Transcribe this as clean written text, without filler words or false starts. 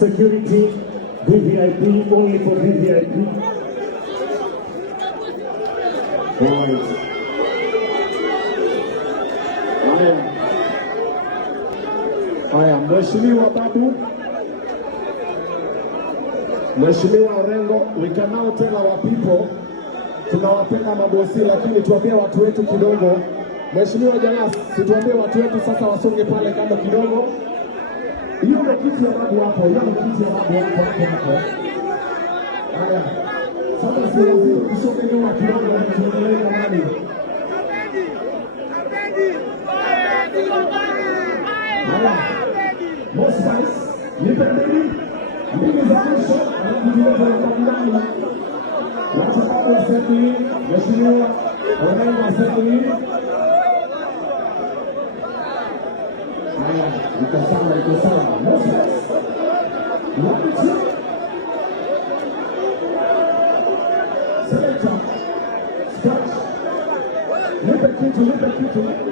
security, VVIP, only for VVIP. Right. Haya, Mheshimiwa Babu, Mheshimiwa Orengo, we can now tell our people, tunawapenda mabosi lakini tuambie watu wetu kidogo. Mheshimiwa Jalas, situambie watu wetu sasa wasonge pale kando kidogo. Hiyo ndio kiti ya babu hapo, hiyo ndio kiti ya babu hapo. Haya, sasa sisi tusonge nyuma kidogo tuendelee na nani. Haya, Moses, nipe mbili za mwisho, anakujiwa kwa ndani. Wacha hapo sasa, Mheshimiwa Orengo sasa. Iko sawa. Moses. Selector. Scratch. Nipe kitu.